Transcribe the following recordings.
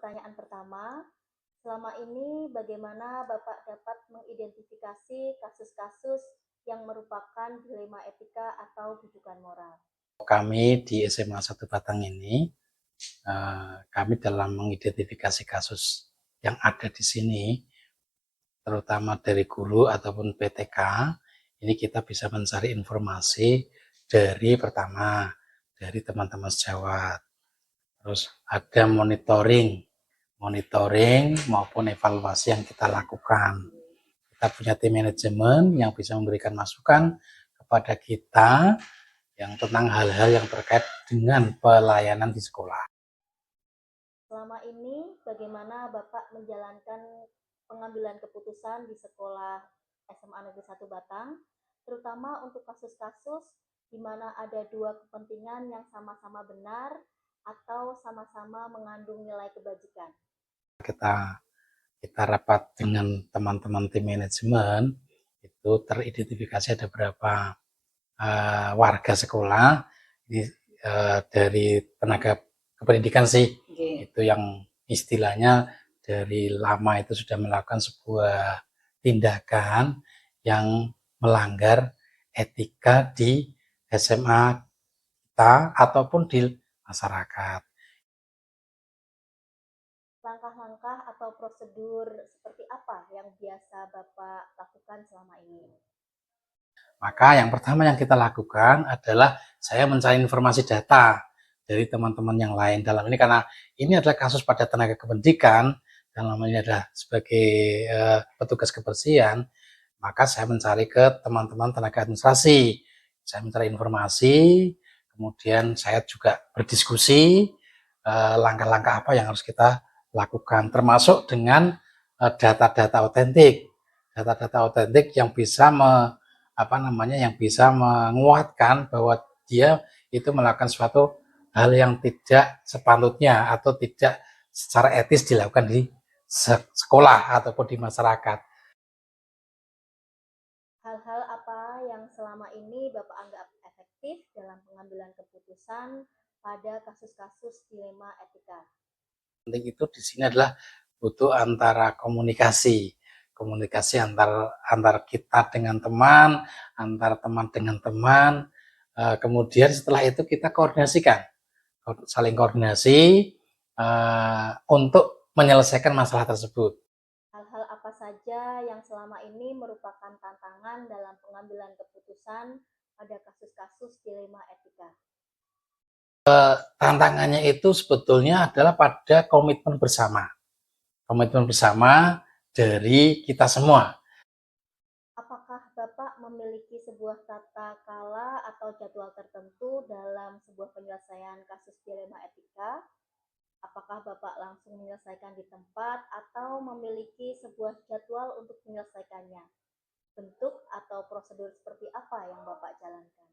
pertanyaan pertama, selama ini bagaimana Bapak dapat mengidentifikasi kasus-kasus yang merupakan dilema etika atau rujukan moral? Kami di SMA 1 Batang ini, kami dalam mengidentifikasi kasus yang ada di sini, terutama dari guru ataupun PTK, ini kita bisa mencari informasi dari pertama, dari teman-teman sejawat. Terus ada monitoring maupun evaluasi yang kita lakukan. Kita punya tim manajemen yang bisa memberikan masukan kepada kita yang tentang hal-hal yang terkait dengan pelayanan di sekolah. Selama ini bagaimana Bapak menjalankan pengambilan keputusan di sekolah SMA Negeri 1 Batang, terutama untuk kasus-kasus di mana ada dua kepentingan yang sama-sama benar atau sama-sama mengandung nilai kebajikan? Kita rapat dengan teman-teman tim manajemen, itu teridentifikasi ada berapa warga sekolah ini, dari tenaga kependidikan sih, itu yang istilahnya dari lama itu sudah melakukan sebuah tindakan yang melanggar etika di SMA kita ataupun di masyarakat. Langkah-langkah atau prosedur seperti apa yang biasa Bapak lakukan selama ini? Maka yang pertama yang kita lakukan adalah saya mencari informasi data dari teman-teman yang lain. Dalam ini karena ini adalah kasus pada tenaga kependidikan, dalam ini adalah sebagai petugas kebersihan, maka saya mencari ke teman-teman tenaga administrasi. Saya mencari informasi, kemudian saya juga berdiskusi langkah-langkah apa yang harus kita lakukan, termasuk dengan data-data otentik, data-data otentik yang bisa yang bisa menguatkan bahwa dia itu melakukan suatu hal yang tidak sepatutnya atau tidak secara etis dilakukan di sekolah ataupun di masyarakat. Hal-hal apa yang selama ini Bapak anggap efektif dalam pengambilan keputusan pada kasus-kasus dilema etika? Penting itu di sini adalah butuh antara komunikasi antar kita dengan teman, antar teman dengan teman. Kemudian setelah itu kita saling koordinasi untuk menyelesaikan masalah tersebut. Hal-hal apa saja yang selama ini merupakan tantangan dalam pengambilan keputusan pada kasus-kasus dilema etika? Tantangannya itu sebetulnya adalah pada komitmen bersama dari kita semua. Apakah Bapak memiliki sebuah tata kala atau jadwal tertentu dalam sebuah penyelesaian kasus dilema etika? Apakah Bapak langsung menyelesaikan di tempat atau memiliki sebuah jadwal untuk menyelesaikannya? Bentuk atau prosedur seperti apa yang Bapak jalankan?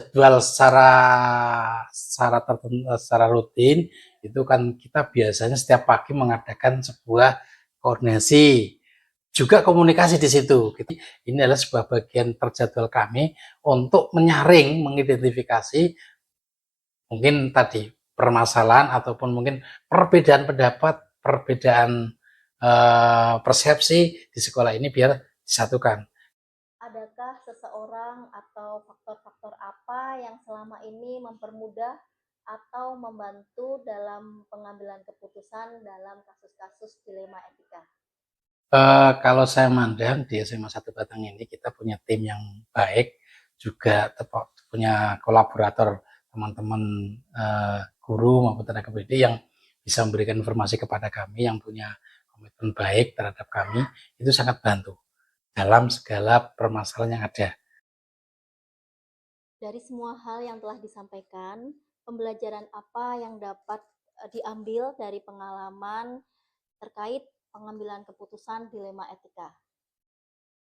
Jadwal secara rutin itu kan kita biasanya setiap pagi mengadakan sebuah koordinasi, juga komunikasi di situ. Ini adalah sebuah bagian terjadwal kami untuk menyaring, mengidentifikasi mungkin tadi permasalahan ataupun mungkin perbedaan pendapat, perbedaan persepsi di sekolah ini biar disatukan. Adakah seseorang atau faktor-faktor apa yang selama ini mempermudah atau membantu dalam pengambilan keputusan dalam kasus-kasus dilema etika? Kalau saya mandang di SMA 1 Batang ini kita punya tim yang baik, juga punya kolaborator teman-teman guru maupun tenaga pendidik yang bisa memberikan informasi kepada kami, yang punya komitmen baik terhadap kami, itu sangat bantu dalam segala permasalahan yang ada. Dari semua hal yang telah disampaikan, pembelajaran apa yang dapat diambil dari pengalaman terkait pengambilan keputusan dilema etika?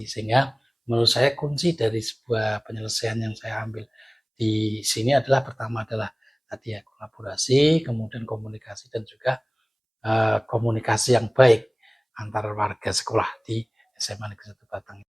Sehingga menurut saya kunci dari sebuah penyelesaian yang saya ambil di sini adalah pertama adalah tadi ya kolaborasi, kemudian komunikasi dan juga komunikasi yang baik antar warga sekolah di SMA Negeri 1 Batang.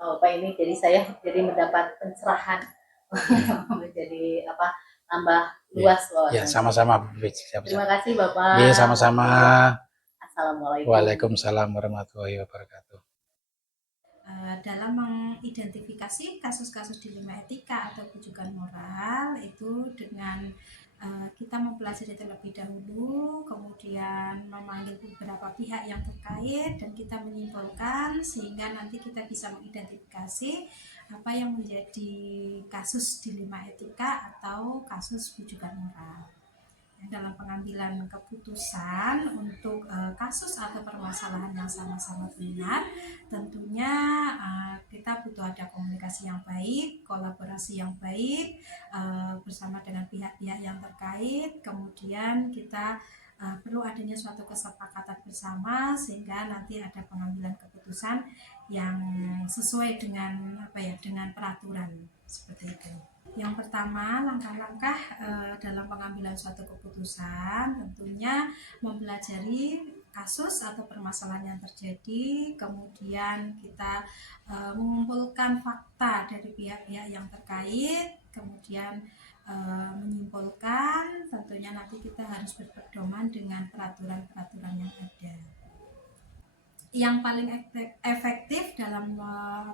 Pak ini jadi saya jadi mendapat pencerahan menjadi tambah luas Ya, wawasan saya. sama-sama. Terima Siap-siap. kasih Bapak. Iya, sama-sama. Assalamualaikum. Waalaikumsalam warahmatullahi wabarakatuh. Dalam mengidentifikasi kasus-kasus dilema etika atau bujukan moral itu dengan kita mempelajari terlebih dahulu, kemudian memanggil beberapa pihak yang terkait dan kita menyimpulkan sehingga nanti kita bisa mengidentifikasi apa yang menjadi kasus dilema etika atau kasus bujukan moral. Dalam pengambilan keputusan untuk kasus atau permasalahan yang sama-sama benar, tentunya kita butuh ada komunikasi yang baik, kolaborasi yang baik bersama dengan pihak-pihak yang terkait. Kemudian kita perlu adanya suatu kesepakatan bersama sehingga nanti ada pengambilan keputusan yang sesuai dengan dengan peraturan seperti itu. Yang pertama, langkah-langkah dalam pengambilan suatu keputusan tentunya mempelajari kasus atau permasalahan yang terjadi, kemudian kita mengumpulkan fakta dari pihak-pihak yang terkait, kemudian menyimpulkan, tentunya nanti kita harus berpedoman dengan peraturan-peraturan yang ada. Yang paling efektif dalam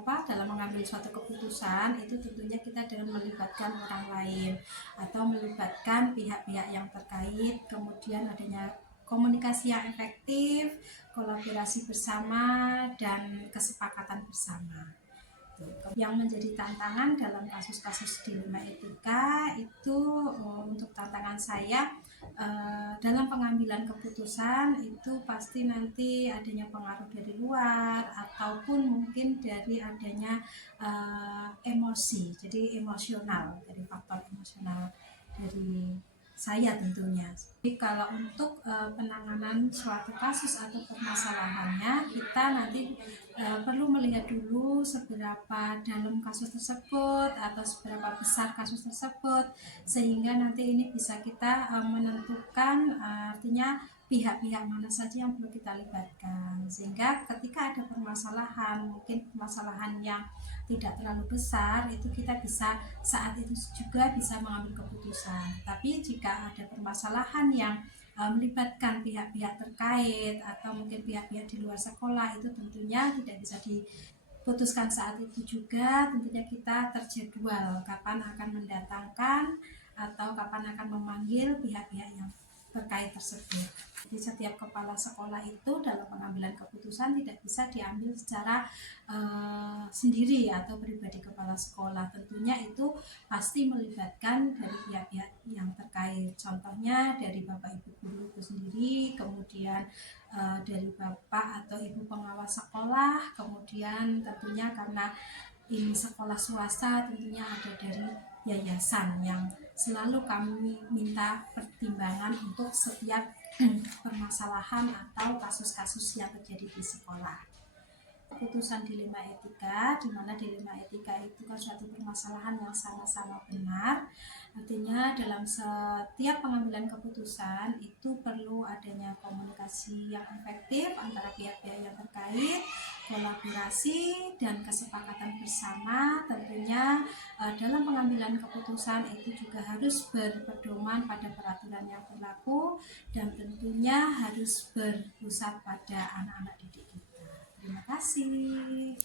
dalam mengambil suatu keputusan itu tentunya kita dengan melibatkan orang lain atau melibatkan pihak-pihak yang terkait, kemudian adanya komunikasi yang efektif, kolaborasi bersama dan kesepakatan bersama. Yang menjadi tantangan dalam kasus-kasus dilema etika itu untuk tantangan saya dalam pengambilan keputusan itu pasti nanti adanya pengaruh dari luar ataupun mungkin dari adanya emosi, jadi emosional, dari faktor emosional dari saya tentunya. Jadi kalau untuk penanganan suatu kasus atau permasalahannya, kita nanti perlu melihat dulu seberapa dalam kasus tersebut atau seberapa besar kasus tersebut sehingga nanti ini bisa kita menentukan artinya pihak-pihak mana saja yang perlu kita libatkan sehingga ketika ada permasalahan, mungkin permasalahan yang tidak terlalu besar, itu kita bisa saat itu juga bisa mengambil keputusan. Tapi jika ada permasalahan yang melibatkan pihak-pihak terkait atau mungkin pihak-pihak di luar sekolah, itu tentunya tidak bisa diputuskan saat itu juga. Tentunya kita terjadwal kapan akan mendatangkan atau kapan akan memanggil pihak-pihak yang terkait tersebut. Jadi setiap kepala sekolah itu dalam pengambilan keputusan tidak bisa diambil secara sendiri atau pribadi kepala sekolah. Tentunya itu pasti melibatkan dari pihak-pihak yang terkait. Contohnya dari Bapak Ibu guru itu sendiri, kemudian dari Bapak atau Ibu pengawas sekolah, kemudian tentunya karena ini sekolah swasta tentunya ada dari yayasan yang selalu kami minta pertimbangan untuk setiap permasalahan atau kasus-kasus yang terjadi di sekolah. Keputusan dilema etika, di mana dilema etika itu kan suatu permasalahan yang sama-sama benar. Artinya dalam setiap pengambilan keputusan itu perlu adanya komunikasi yang efektif antara pihak-pihak yang terkait, kolaborasi dan kesepakatan bersama. Tentunya dalam pengambilan keputusan itu juga harus berpedoman pada peraturan yang berlaku dan tentunya harus berpusat pada anak-anak didik kita. Terima kasih.